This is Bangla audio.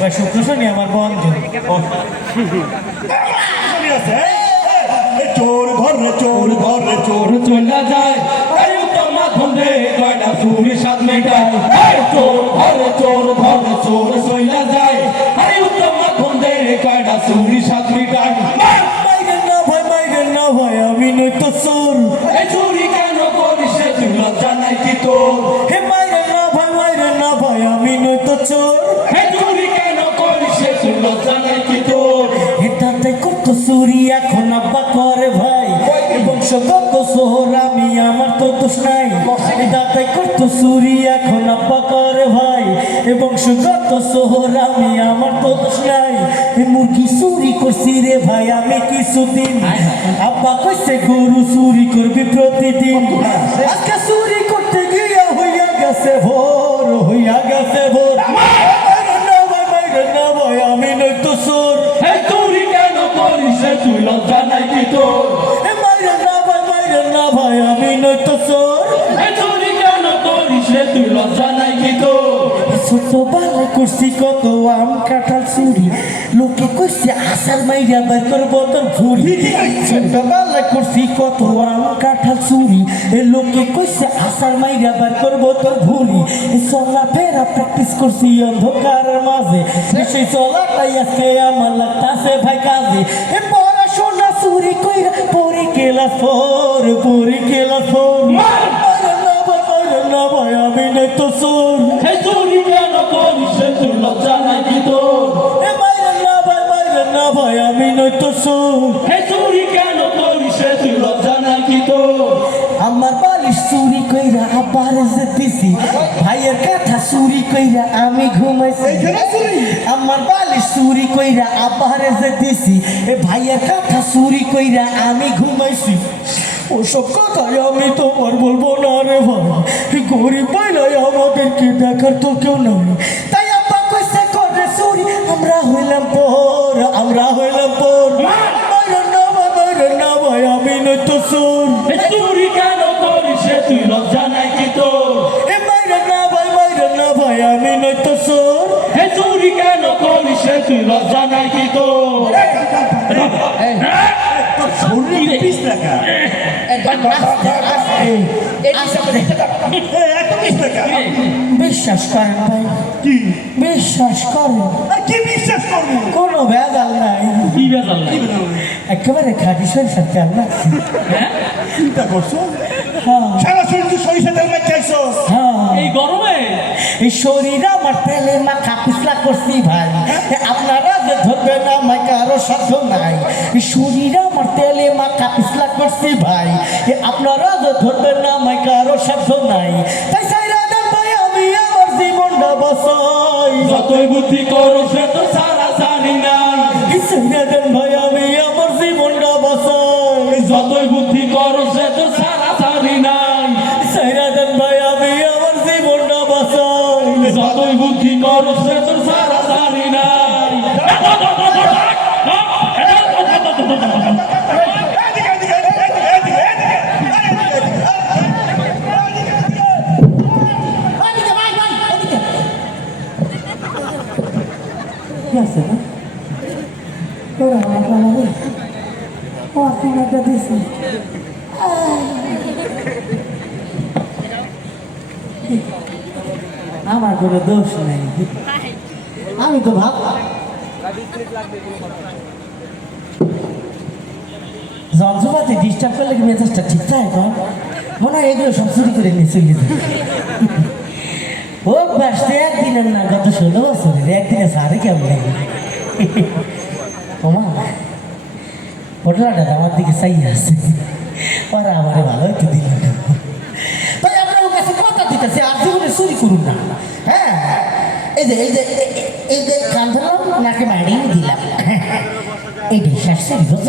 ভাই শুক্র শনি আমার বন্ধু চোর ঘরে চোর ঘরে চোর। চলে যায়। চুরি সাত এই চোর ঘরে চোর ঘরে চোর চলে যায়। আরে উত্তম মাধ্যম রে কয়টা চুরি সাত মিটার চুরি এখন আব্বা করে ভাই। বংশগত শহর আমি আমার তো দোষ নাই। দাঁতে কত চুরি এখন আব্বা করে ভাই। এ বংশগত শহর আমি আমার তো দোষ নাই। মুরগি চুরি করছি রে ভাই আমি কিছুদিন। আব্বা কইছে গরু চুরি করবি প্রতিদিন। লজ্জা নাই কি তোর এ মাইরেন না ভাই মাইরেন না ভাই আমি নই তো চোর চুরি কেন করিস রে তুই লজ্জা নাই কি তোর ছোট বেলা করছি কত আম কাঁঠাল চুরি মাইরা মাইরা মাঝে সেই চলাটাই আজকে আমার লাগতাছে ভাই কাজে কেলা ফোর পড়ি কেলা ফোর আমি নাই তো এই চুরি কেন করিস তুই লজ্জা নাই কি তোর? ভাই আমি নই তো এই চুরি কেন করিস তুই লজ্জা নাই কি তোর? আমার বালিশ চুরি কইরা আবার যে দিছি ভাইয়ের কথা চুরি কইরা আমি ঘুমাইছি। আমার বালিশ চুরি কইরা আবার যে দিছি এ ভাইয়ের কথা চুরি কইরা আমি ঘুমাইছি। ওসব কথাই আমি তোমার বলব না রে বাবা। গরিব পাইলাই আমাদেরকে দেখার তো কেউ নাই। তাই আব্বা কইছে করে চুরি আমরা হইলাম পর আমরা হইলাম পর। না বাবা না ভাই আমি নয় তো চুর চুরি কেন তুই লজ্জা নাই কি টাকা বিশ্বাস করেন ভাই কি বিশ্বাস করেন আর কি বিশ্বাস করব কোনো ভেজাল নাই কি বেজাল নাই একেবারে খাটি সরিষার তেল না হ্যাঁ চিন্তা করছ হ্যাঁ সারা শরীর তুই সরিষা তেল মাছ হ্যাঁ এই গরমে এই শরীর আমার তেলে মাথা পিছলা করছি ভাই ধরবে না আমাকে আরও সাধ্য নাই। শরীর আমার তেলে মাথা পিছলা করছি ভাই। আপনারা যে ধরবেন না আমাকে আরও সাধ্য নাই। তাই সাইরা দেন ভাই আমি আমার জীবনটা বসাই যতই বুদ্ধি করস রে তোর সারা সারি নাই। সাইরা দেন ভাই আমি আমার জীবনটা বসাই যতই বুদ্ধি করস রে তোর সারা সারি নাই। সাইরা দেন ভাই আমি আমার জীবনটা বসাই যতই বুদ্ধি করস রে তোর সারা সারি নাই। আমার কোনো দোষ নেই। আমি তো ভাব যন্ত্রপাতি ডিস্টার্ব করলে মেজাজটা ঠিক থাকে মনে হয় এগুলো সব চুরি করে নিয়ে চলে যায়। ও বাসতে একদিনের না, গত ষোলো বছরের একদিনে সারে কেমন লাগে ওমা, পটলাটা আমার দিকে চাই আছে। ওরা আমারে ভালো হইতে দিল না। তাই আমরা ওর কাছে কথা দিতেছি, আর জীবনে চুরি করুন না। হ্যাঁ? এই যে এই যে এই যে কান ধরলাম নাকে মারিয়ে দিলাম? এই বিশ্বাস চুরি বুঝছ